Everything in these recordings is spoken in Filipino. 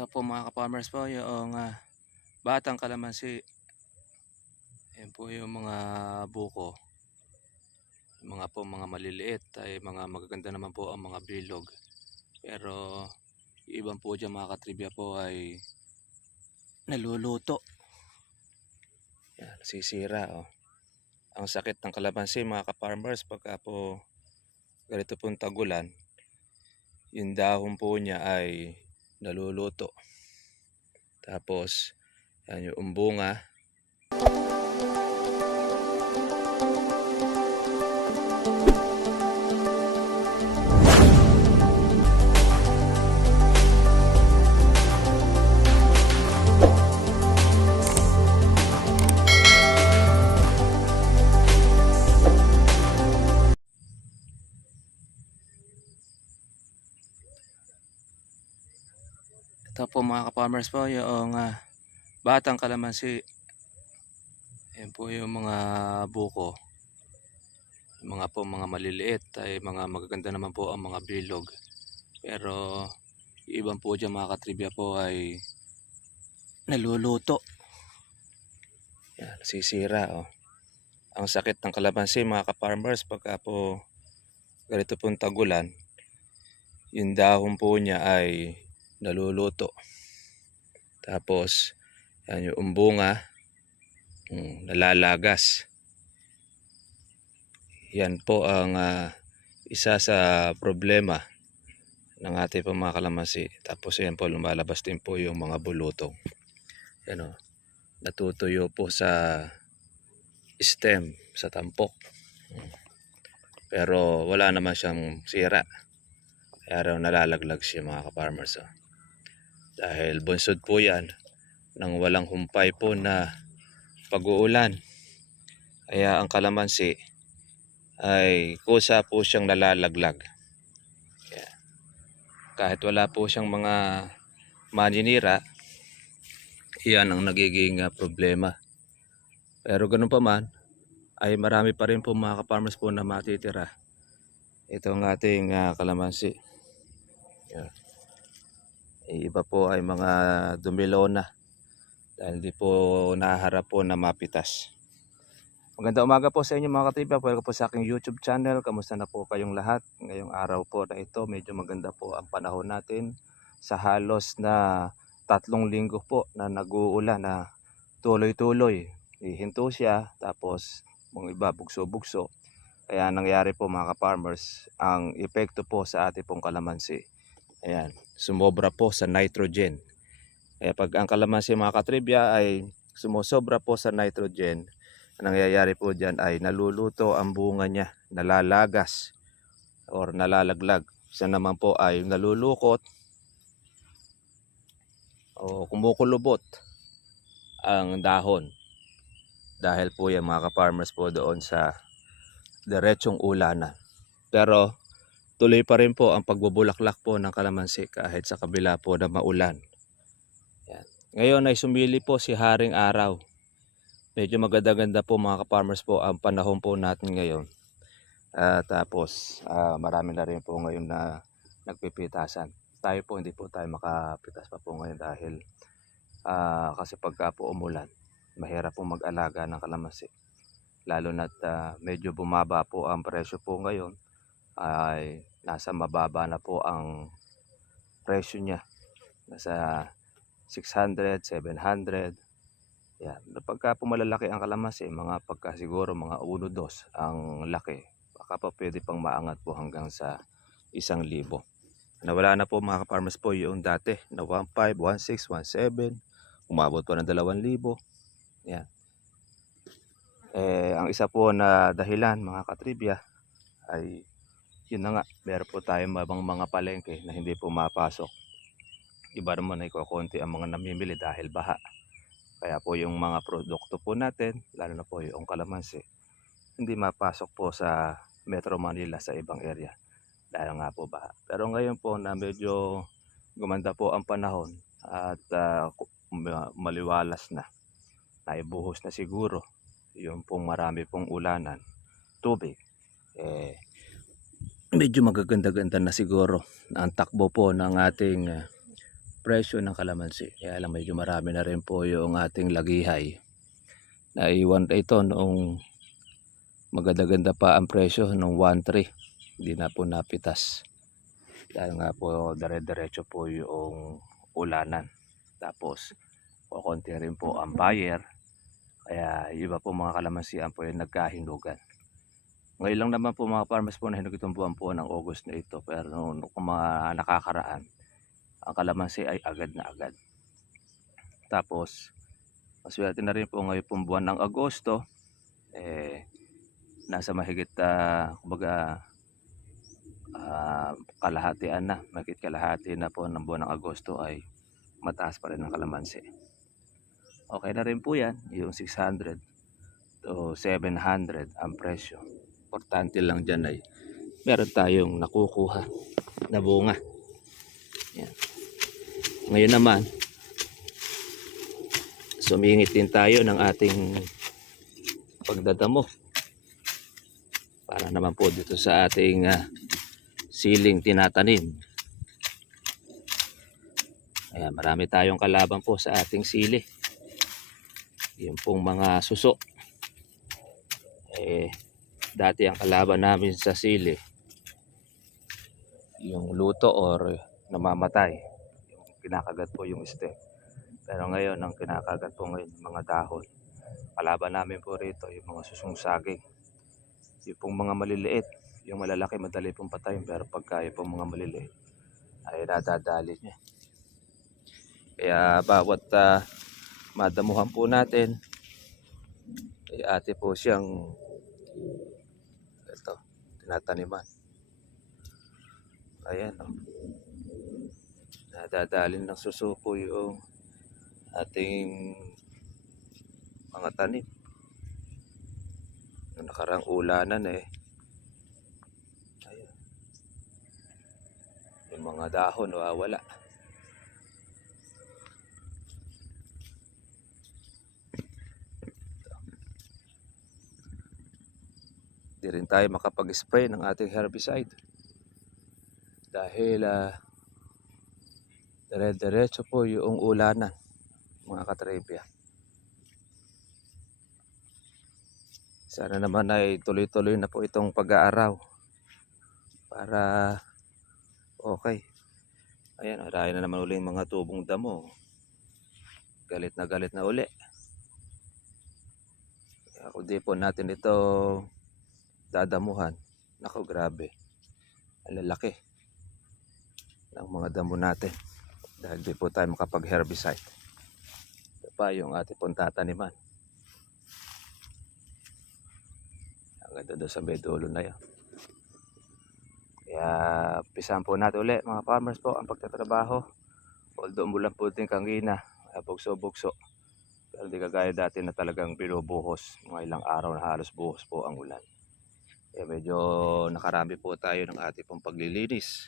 Ito po mga ka-farmers po yung batang kalamansi. Yan po yung mga buko. Yung mga maliliit ay mga magaganda naman po ang mga bilog. Pero yung ibang po dyan mga katribya po ay naluluto. Yan, nasisira oh. Ang sakit ng kalamansi mga ka-farmers pagka po ganito pong tagulan, yung dahon po niya ay naluluto. Tapos yan yung bunga. Ito po mga ka-farmers po yung batang kalamansi. Yan po yung mga buko. Yung mga maliliit ay mga magaganda naman po ang mga bilog. Pero yung ibang po dyan mga katribya po ay naluluto. Yan, nasisira oh. Ang sakit ng kalamansi mga ka-farmers pagka po ganito pong tagulan, yung dahon po niya ay naluluto. Tapos yan yung bunga nalalagas. Yan po ang isa sa problema ng ating mga kalamansi. Tapos yan po lumalabas din po yung mga bulutong. Yan o, natutuyo po sa stem, sa tampok. Pero wala naman siyang sira. Kaya raw nalalaglag siya mga ka-farmers. Dahil bunsod po yan ng walang humpay po na pag-uulan. Kaya ang kalamansi ay kusa po siyang nalalaglag. Kaya, kahit wala po siyang mga maninira, iyan ang nagiging problema. Pero ganun pa man, ay marami pa rin po mga ka-farmers po na matitira itong ating kalamansi. Yan. Iba po ay mga dumilo na dahil di po naharap po na mapitas. Magandang umaga po sa inyo mga katiba. Welcome po sa aking YouTube channel. Kamusta na po kayong lahat? Ngayong araw po na ito, medyo maganda po ang panahon natin. Sa halos na 3 linggo po na nag-uulan na tuloy-tuloy. Hihinto siya, tapos mga iba bugso-bugso. Kaya nangyari po mga ka-farmers, ang epekto po sa ating pong kalamansi. Ayan, sumobra po sa nitrogen. Kaya pag ang kalamansi mga katribya ay sumusobra po sa nitrogen, ang nangyayari po dyan ay naluluto ang bunga niya, nalalagas or nalalaglag. Isa naman po ay nalulukot o kumukulubot ang dahon. Dahil po yan mga ka-farmers po doon sa diretsong ulanan. Pero tuloy pa rin po ang pagbubulaklak po ng kalamansi kahit sa kabila po na maulan. Yan. Ngayon ay sumili po si Haring Araw. Medyo maganda-ganda po mga ka-farmers po ang panahon po natin ngayon. Tapos marami na rin po ngayon na nagpipitasan. Tayo po hindi po tayo makapitas pa po ngayon dahil kasi pagka po umulan, mahirap po mag-alaga ng kalamansi. Lalo na't medyo bumaba po ang presyo po ngayon, ay nasa mababa na po ang presyo niya. Nasa 600, 700. Yan. Pagka po malalaki ang kalamansi, mga pagka siguro mga 1-2 ang laki, baka pa pwede pang maangat po hanggang sa 1,000. Nawala na po mga ka-farmers po yung dati na 1,500, 1,600, 1,700, umabot po ng 2,000. Yan. Ang isa po na dahilan mga katribya ay yun na nga, meron po tayong mga palengke na hindi po mapasok. Iba naman ay kukunti ang mga namimili dahil baha. Kaya po yung mga produkto po natin, lalo na po yung kalamansi, hindi mapasok po sa Metro Manila sa ibang area dahil nga po baha. Pero ngayon po na medyo gumanda po ang panahon at maliwalas na, naibuhos na siguro yung pong marami pong ulanan, tubig, medyo magaganda-ganda na siguro na ang takbo po ng ating presyo ng kalamansi. Kaya lang medyo marami na rin po yung ating lagihay. Naiwan ito noong maganda-ganda pa ang presyo nung 1.3. Hindi na po napitas. Dahil nga po dire-diretso po yung ulanan. Tapos kukunti rin po ang buyer. Kaya iba po mga kalamansian po yung nagkahinugan. Ngayon lang naman po mga farmers po na hinug itong buwan po ng August na ito. Pero nung mga nakakaraan, ang kalamansi ay agad na agad. Tapos maswerte na rin po ngayon pong buwan ng Agosto. Nasa mahigit kumbaga kalahatian na. Mahigit kalahati na po ng buwan ng Agosto ay mataas pa rin ang kalamansi. Okay na rin po yan. Yung 600 to 700 ang presyo. Importante lang dyan ay meron tayong nakukuha na bunga. Yan. Ngayon naman, sumingit din tayo ng ating pagdadamo. Para naman po dito sa ating siling tinatanim. Ayan, marami tayong kalaban po sa ating sili. Yung pong mga suso. Dati ang kalaban namin sa sili, yung luto or namamatay. Yung kinakagat po yung stem. Pero ngayon, ang kinakagat po ngayon, mga dahon. Kalaban namin po rito, yung mga susong saging. Yung pong mga maliliit, yung malalaki madali pong patayin. Pero pagka yung pong mga maliliit, ay nadadali niya. Kaya bawat madamuhan po natin, ay ate po siyang ito, tinataniman. Ayan, oh. Nadadalin ng susuko yung ating mga tanim. Yung nakarang ulanan ayan. Yung mga dahon wala. Di rin tayo makapag-spray ng ating herbicide. Dahil dire-diretso po yung ulanan, mga katribya. Sana naman ay tuloy-tuloy na po itong pag-aaraw para okay. Ayan, dahil na naman uli yung mga tubong damo. Galit na uli. Kung di po natin ito dadamuhan, nako grabe, ang lalaki ng mga damo natin dahil di po tayo makapag herbicide. Ito pa yung ating pong tataniman hanggang doon sa may dulo na yun. Kaya pisahan po natin ulit mga farmers po ang pagtatrabaho. Although umulan po din kanina, bugso-bugso, pero di kagaya dati na talagang binubuhos. Mga ilang araw na halos buhos po ang ulan. Kaya medyo nakarami po tayo ng ating pong paglilinis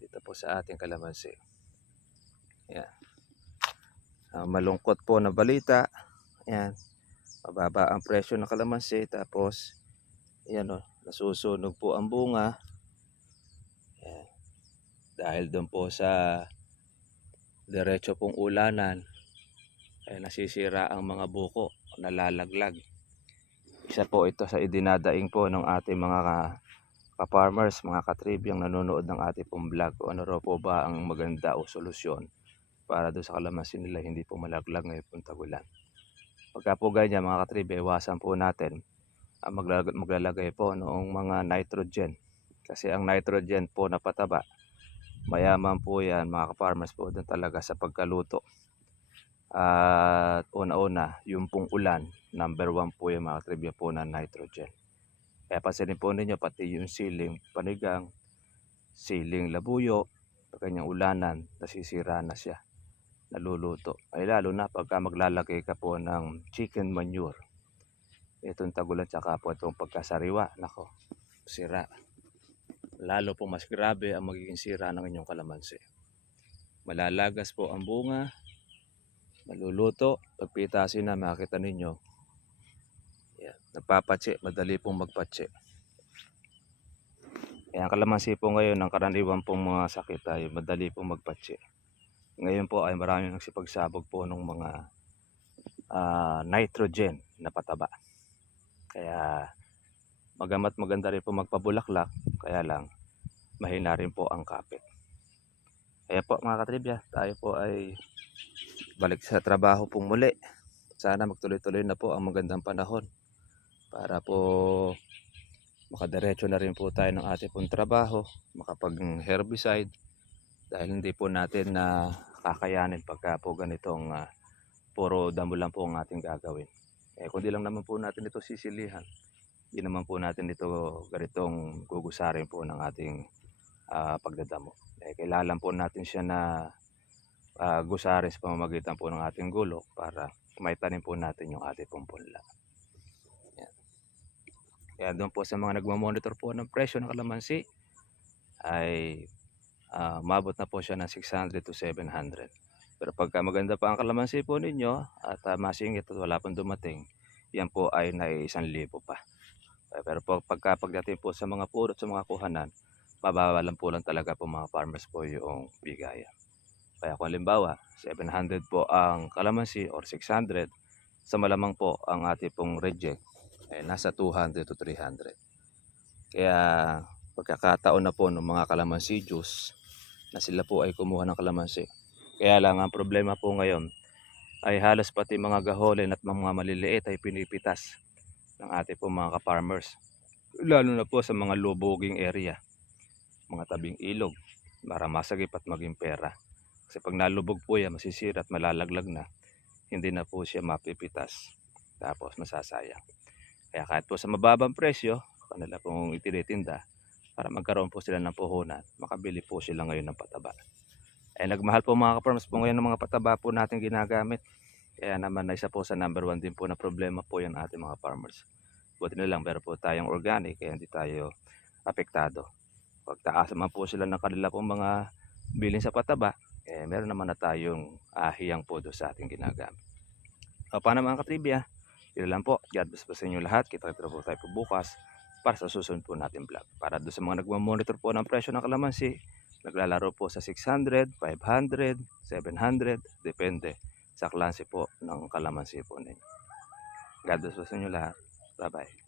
dito po sa ating kalamansi. Yan. Malungkot po na balita. Yan. Mababa ang presyo ng kalamansi. Tapos, yan o, nasusunog po ang bunga. Yan. Dahil doon po sa diretso pong ulanan, ay nasisira ang mga buko, nalalaglag. Isa po ito sa idinadaing po ng ating mga ka-farmers, mga katribyang nanonood ng ating pong vlog. O ano raw po ba ang maganda o solusyon para doon sa kalamansi nila hindi po malaglag ngayon pong tagulan. Pagka po ganyan mga katribya, iwasan po natin ang maglalagay po noong mga nitrogen. Kasi ang nitrogen po na pataba, mayaman po yan mga ka-farmers po doon talaga sa pagkaluto. At una-una, yung pong ulan, number 1 po yung mga trivia po na nitrogen. Kaya pansinin po ninyo, pati yung siling panigang, siling labuyo, pag kanyang ulanan, nasisira na siya, naluluto. Ay lalo na pagka maglalagay ka po ng chicken manure. Itong tagulan tsaka po itong pagkasariwa, nako, sira. Lalo po mas grabe ang magiging sira ng inyong kalamansi. Malalagas po ang bunga, maluluto, pagpitasin na makita ninyo. Yan, nagpapatsi, madali pong magpatsi. Kaya ang kalamansi po ngayon, ang karaniwan pong mga sakit ay madali pong magpatsi. Ngayon po ay maraming nagsipagsabog po ng mga nitrogen na pataba. Kaya bagamat maganda rin po magpabulaklak, kaya lang mahina rin po ang kapit. Kaya po mga katribya, tayo po ay balik sa trabaho pong muli. Sana magtuloy-tuloy na po ang magandang panahon para po makadiretso na rin po tayo ng ating pong trabaho, makapag-herbicide, dahil hindi po natin na kakayanin pagka po ganitong puro damo lang po ang ating gagawin. Kundi lang naman po natin ito sisilihan, hindi naman po natin ito ganitong gugusarin po ng ating pagdadamo. Kailangan po natin siya na gusarin sa pamamagitan po ng ating gulok para maitanim po natin yung ating pong punla. Yan. Kaya doon po sa mga nagmamonitor po ng presyo ng kalamansi ay mabot na po siya ng 600 to 700. Pero pagka maganda pa ang kalamansi po ninyo at masingit at wala pang dumating, yan po ay nai 1,000 pa. Pero pagdating po sa mga purot, sa mga kuhanan, mababa lang po lang talaga po mga farmers po yung bigayan. Kaya kung halimbawa 700 po ang kalamansi or 600, sa malamang po ang ating pong reject ay nasa 200 to 300. Kaya pagkakataon na po ng mga kalamansi juice na sila po ay kumuha ng kalamansi. Kaya lang ang problema po ngayon ay halos pati mga gaholin at mga maliliit ay pinipitas ng ating po mga ka-farmers. Lalo na po sa mga luboging area, mga tabing ilog, para masagip at maging pera. Kasi pag nalubog po yan, masisira at malalaglag na, hindi na po siya mapipitas. Tapos masasayang. Kaya kahit po sa mababang presyo, kanila pong itinitinda, para magkaroon po sila ng puhunan, makabili po sila ngayon ng pataba. Nagmahal po mga ka-farmers po ngayon ng mga pataba po natin ginagamit. Kaya naman isa po sa number 1 din po na problema po yan ating mga farmers. Buti na lang meron po tayong organic kaya hindi tayo apektado. Pag taas naman po sila ng kanila pong mga bilhin sa pataba, meron naman na tayong hiyang po doon sa ating ginagamit. Paano mga katribya? Yun lang po. God bless po sa inyo lahat. Kita-kita po tayo po bukas para sa susunod po natin vlog. Para doon sa mga nagmamonitor po ng presyo ng kalamansi, naglalaro po sa 600, 500, 700, depende sa klase po ng kalamansi po ninyo. God bless po sa inyo lahat. Bye bye.